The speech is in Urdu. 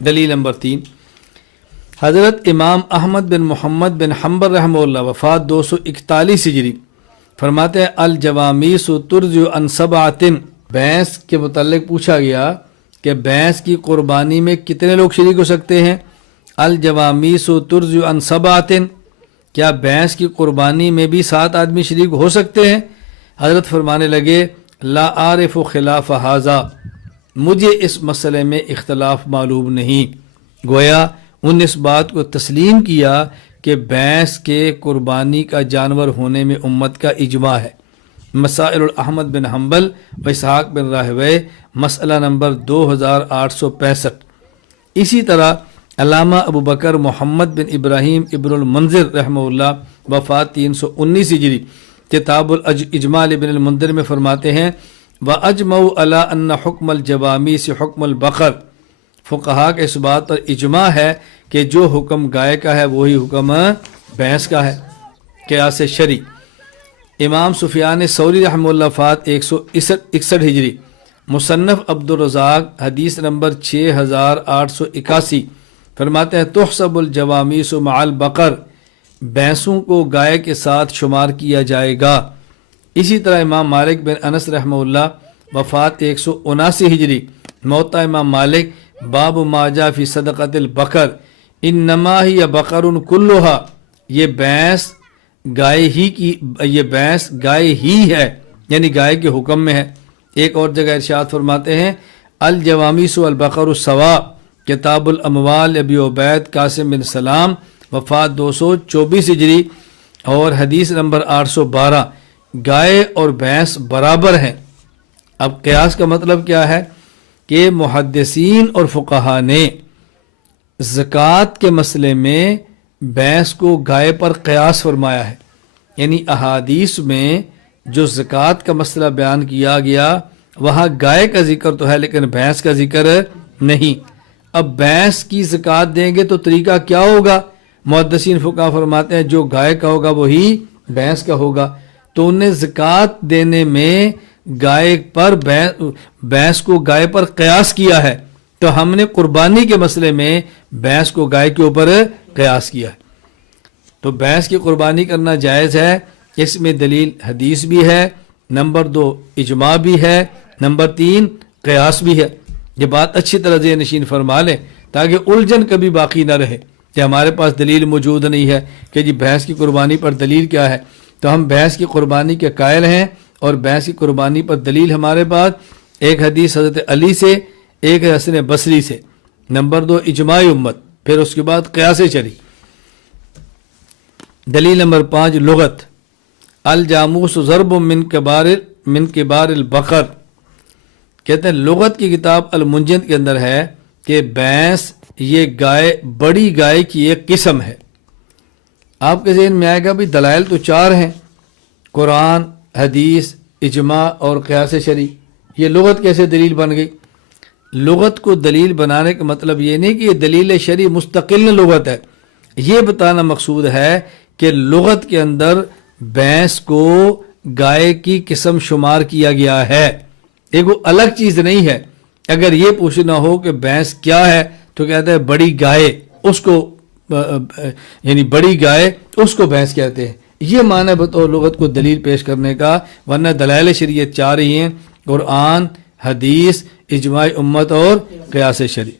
دلیل نمبر 3، حضرت امام احمد بن محمد بن حنبل رحمہ اللہ وفات 241 ہجری فرماتے ہیں الجوامیس ترجع عن سبعۃ، بھینس کے متعلق پوچھا گیا کہ بھینس کی قربانی میں کتنے لوگ شریک ہو سکتے ہیں؟ الجوامیس ترجع عن سبعۃ، کیا بھینس کی قربانی میں بھی 7 آدمی شریک ہو سکتے ہیں؟ حضرت فرمانے لگے لا عارف خلاف ھذا، مجھے اس مسئلے میں اختلاف معلوم نہیں۔ گویا ان نے اس بات کو تسلیم کیا کہ بھینس کے قربانی کا جانور ہونے میں امت کا اجماع ہے۔ مسائل احمد بن حنبل و اسحاق بن راہویہ، مسئلہ نمبر 2865۔ اسی طرح علامہ ابو بکر محمد بن ابراہیم ابن المنذر رحمہ اللہ وفات 319 ہجری کتاب الاجماع ابن المنذر میں فرماتے ہیں وَأَجْمَعُوا عَلَىٰ أَنَّ حُکْمَ الْجَوَامِيسِ حُکْمَ الْبَقَرِ، فقہا کا اس بات پر اجماع ہے کہ جو حکم گائے کا ہے وہی حکم بھینس کا ہے، قیاس شرعی۔ امام سفیان ثوری رحمہ اللہ وفات 161 ہجری، مصنف عبد الرزاق حدیث نمبر 6881 فرماتے ہیں تحسب الجوامیس مع البقر، بھینسوں کو گائے کے ساتھ شمار کیا جائے گا۔ اسی طرح امام مالک بن انس رحمہ اللہ وفات 179 ہجری، موطا امام مالک باب ما جاء فی صدقۃ البقر انما ہی بقر کلھا، یہ بھینس گائے ہی ہے، یعنی گائے کے حکم میں ہے۔ ایک اور جگہ ارشاد فرماتے ہیں الجوامیس والبقر سواء، کتاب الاموال ابی عبید قاسم بن سلام وفات 224 ہجری، اور حدیث نمبر 812، گائے اور بھینس برابر ہیں۔ اب قیاس کا مطلب کیا ہے کہ محدثین اور فقہا نے زکوٰۃ کے مسئلے میں بھینس کو گائے پر قیاس فرمایا ہے، یعنی احادیث میں جو زکوٰۃ کا مسئلہ بیان کیا گیا وہاں گائے کا ذکر تو ہے لیکن بھینس کا ذکر نہیں۔ اب بھینس کی زکوٰۃ دیں گے تو طریقہ کیا ہوگا؟ محدثین فقہا فرماتے ہیں جو گائے کا ہوگا وہی بھینس کا ہوگا، تو انہیں زکوٰۃ دینے میں گائے پر بھینس کو گائے پر قیاس کیا ہے، تو ہم نے قربانی کے مسئلے میں بھینس کو گائے کے اوپر قیاس کیا ہے۔ تو بھینس کی قربانی کرنا جائز ہے، اس میں دلیل حدیث بھی ہے، نمبر 2 اجماع بھی ہے، نمبر 3 قیاس بھی ہے۔ یہ بات اچھی طرح ذہن نشین فرما لیں تاکہ الجھن کبھی باقی نہ رہے کہ ہمارے پاس دلیل موجود نہیں ہے کہ جی بھینس کی قربانی پر دلیل کیا ہے۔ تو ہم بھینس کی قربانی کے قائل ہیں، اور بھینس کی قربانی پر دلیل ہمارے پاس ایک حدیث حضرت علی سے، ایک حسن بصری سے، نمبر 2 اجماع امت، پھر اس کے بعد قیاس شرعی۔ دلیل نمبر 5 لغت، الجاموس ضرب من کبار البقر، کہتے ہیں لغت کی کتاب المنجد کے اندر ہے کہ بھینس یہ گائے بڑی گائے کی ایک قسم ہے۔ آپ کے ذہن میں آئے گا بھی دلائل تو 4 ہیں، قرآن، حدیث، اجماع اور قیاس شرعی، یہ لغت کیسے دلیل بن گئی؟ لغت کو دلیل بنانے کا مطلب یہ نہیں کہ یہ دلیل شرعی مستقل لغت ہے، یہ بتانا مقصود ہے کہ لغت کے اندر بھینس کو گائے کی قسم شمار کیا گیا ہے، ایک وہ الگ چیز نہیں ہے۔ اگر یہ پوچھنا ہو کہ بھینس کیا ہے تو کہتے ہیں بڑی گائے، اس کو یعنی بڑی گائے اس کو بھینس کہتے ہیں، یہ معنی بطور لغت کو دلیل پیش کرنے کا، ورنہ دلائل شریعت 4 ہی ہیں، قرآن، حدیث، اجماع امت اور قیاس شرعی۔